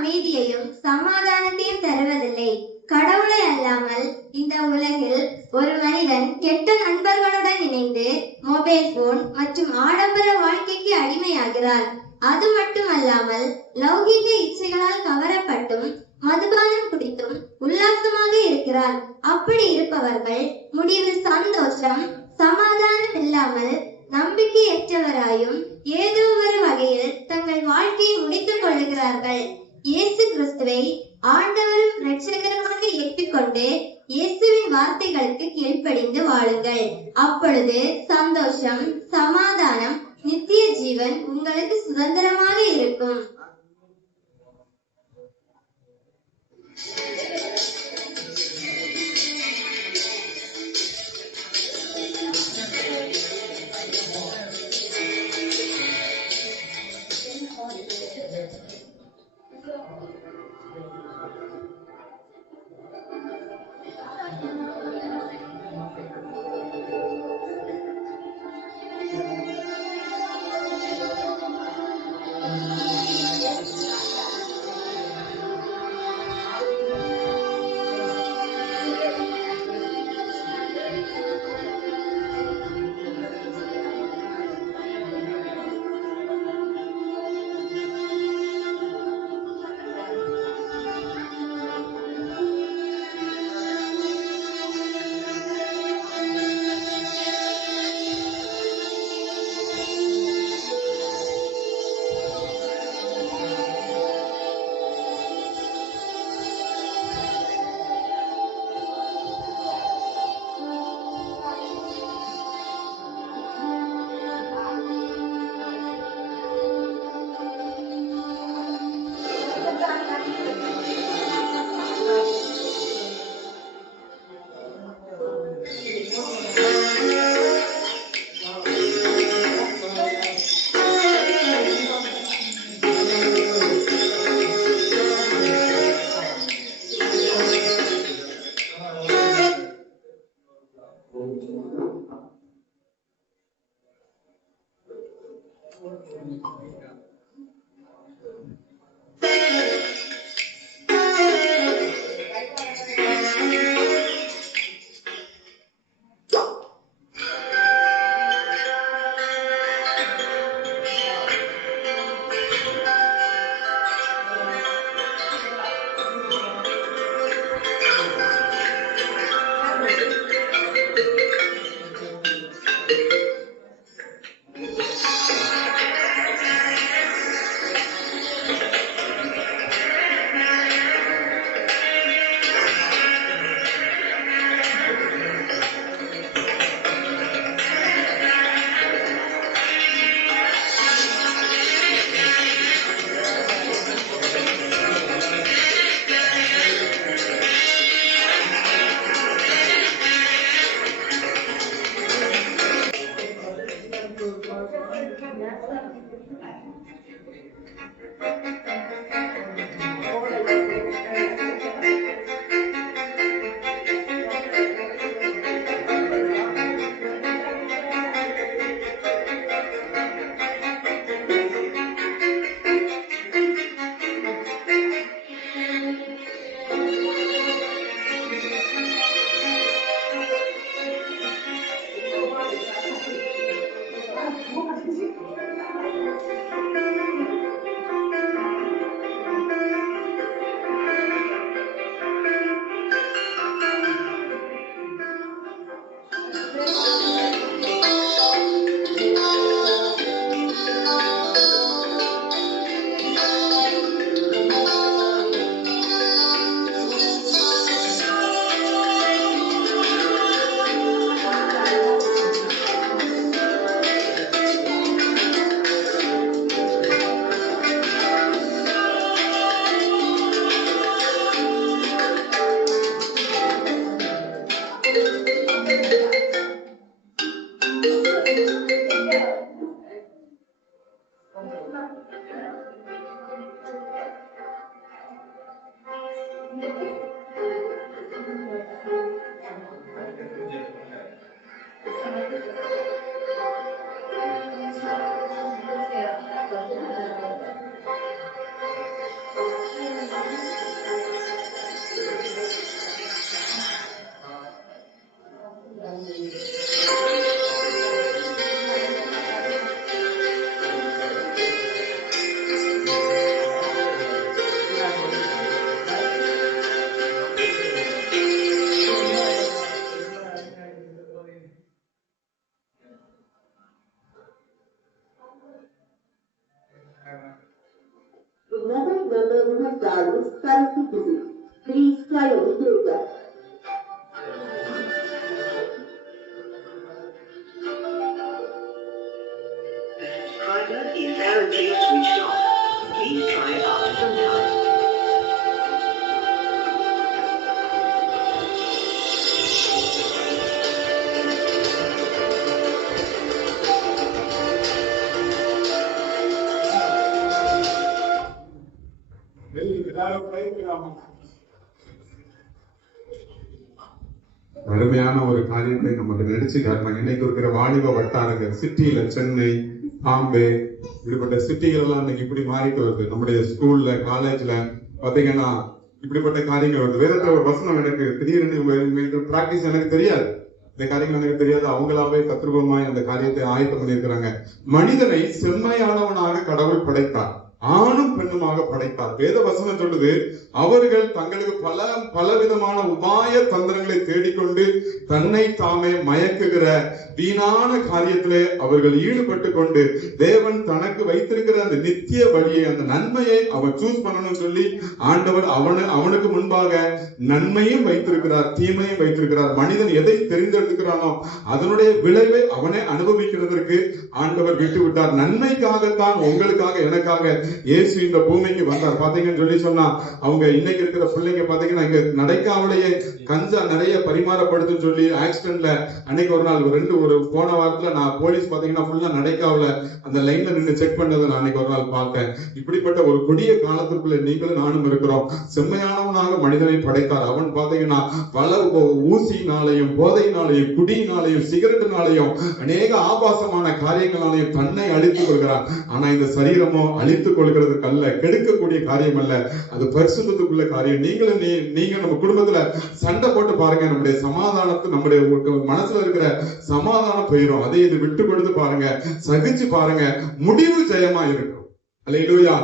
அமைதியையும் சமாதானத்தையும் தருவதில்லை. கடவுளை அல்லாமல் இந்த உலகில் ஒரு மனிதன் கெட்ட நண்பர்களுடன் இணைந்து மொபைல் போன் மற்றும் ஆடம்பர வாழ்க்கைக்கு அடிமையாகிறார். அது மட்டுமல்லாமல் லௌகீக இச்சைகளால் கவரப்பட்டும் மதுபானம் குடித்தும் உல்லாசமாக இருக்கிறார். அப்படி இருப்பவர்கள் முடிவில் சந்தோஷம் சமாதானம் இல்லாமல் நம்பிக்கையற்றவராயும் ஏதோ ஒரு வகையில் தங்கள் வாழ்க்கையை முடித்துக் கொள்ளுகிறார்கள். இயேசு கிறிஸ்துவை ஆண்டவரும் இரட்சகருமாக ஏற்றுக்கொண்டு இயேசுவின் வார்த்தைகளுக்கு கீழ்ப்படிந்து வாழுங்கள். அப்பொழுது சந்தோஷம் சமாதானம் நித்திய ஜீவன் உங்களுக்கு சுதந்திரமாக இருக்கும். dados para o futuro. Cristo é o Deus. Driver is apparently switched off. Please try after some time. அருமையான ஒரு காரியத்தை நமக்கு நடிச்சு காட்டினாங்க. இன்னைக்கு இருக்கிற வாலிப வட்டாரங்கள் சிட்டியில, சென்னை, பாம்பே, இப்படிப்பட்ட சிட்டிகள் எல்லாம் இன்னைக்கு இப்படி மாறிட்டு வருது. நம்முடைய ஸ்கூல்ல, காலேஜ்ல பாத்தீங்கன்னா இப்படிப்பட்ட காரியங்கள் வருது. வேற ஒரு வசனம் எனக்கு திடீர்னு பிராக்டிஸ் எனக்கு தெரியாது, இந்த காரியங்கள் எனக்கு தெரியாது. அவங்களாவே தத்ரூபமாய் அந்த காரியத்தை ஆயத்தம் பண்ணியிருக்கிறாங்க. மனிதனை செம்மையானவனாக கடவுள் படைத்தார், ஆணும் பெண்ணுமாக படைத்தார். வேத வசனம் சொல்லுது, அவர்கள் தங்களுக்கு பலவிதமான உபாய தந்திரங்களை தேடிக்கொண்டு தன்னை தாமே மயக்குகிற வீணான காரியத்திலே அவர்கள் ஈடுபட்டு கொண்டு தேவன் தனக்கு வைத்திருக்கிற அந்த நித்திய வழியை, அந்த நன்மையை அவன் சூஸ் பண்ணணும்னு சொல்லி ஆண்டவர் அவனுக்கு முன்பாக நன்மையும் வைத்திருக்கிறார், தீமையும் வைத்திருக்கிறார். மனிதன் எதை தெரிந்தெடுக்கிறானோ அதனுடைய விளைவை அவனே அனுபவிக்கிறதற்கு ஆண்டவர் விட்டு விட்டார். நன்மைக்காகத்தான், உங்களுக்காக, எனக்காக இயேசு இந்த பூமிக்கு வந்தார். பாத்தீங்கன்னு சொல்லி சொன்னா, அவங்க இன்னைக்கு இருக்கிற பிள்ளைங்க பாத்தீங்கன்னா இங்க நடைக்காவலையே கஞ்சா நிறைய பரிமாறப்படுதுன்னு சொல்லி ஆக்சிடென்ட்ல அன்னைக்கு ஒரு நாள் ஒரு போன வாரத்துல நான் போலீஸ் பாத்தீங்கன்னா ஃபுல்லா நடைக்காவல அந்த லைன்ல நின்று செக் பண்ணதை நான் அன்னைக்கு ஒரு நாள் பார்த்தேன். இப்படிப்பட்ட ஒரு கொடிய காலத்திற்குள்ள நீங்களும் நானும் இருக்கிறோம். செம்மையானவனாக மனிதனை படைத்தார். அவன் பாத்தீங்கன்னா பல ஊசியினாலையும், போதையினாலையும், குடியினாலையும், சிகரெட்டினாலையும், அநேக ஆபாசமான காரியங்களாலையும் தன்னை அழித்துக் கொள்கிறான். ஆனா இந்த சரீரமோ அழித்துக் கொள்கிறதுக்கு அல்ல, கெடுக்கக்கூடிய காரியம் அல்ல, அது பரிசுத்தத்துக்குள்ள காரியம். நீங்க நம்ம குடும்பத்துல சண்டை போட்டு பாருங்க, நம்முடைய சமாதானத்தை, நம்முடைய மனசுல இருக்கிற சமாதானம் போயிடும். அதை இது விட்டு கொடுத்து பாருங்க, சகிச்சு பாருங்க, முடிவு ஜெயமா இருக்கும். அல்லேலூயா.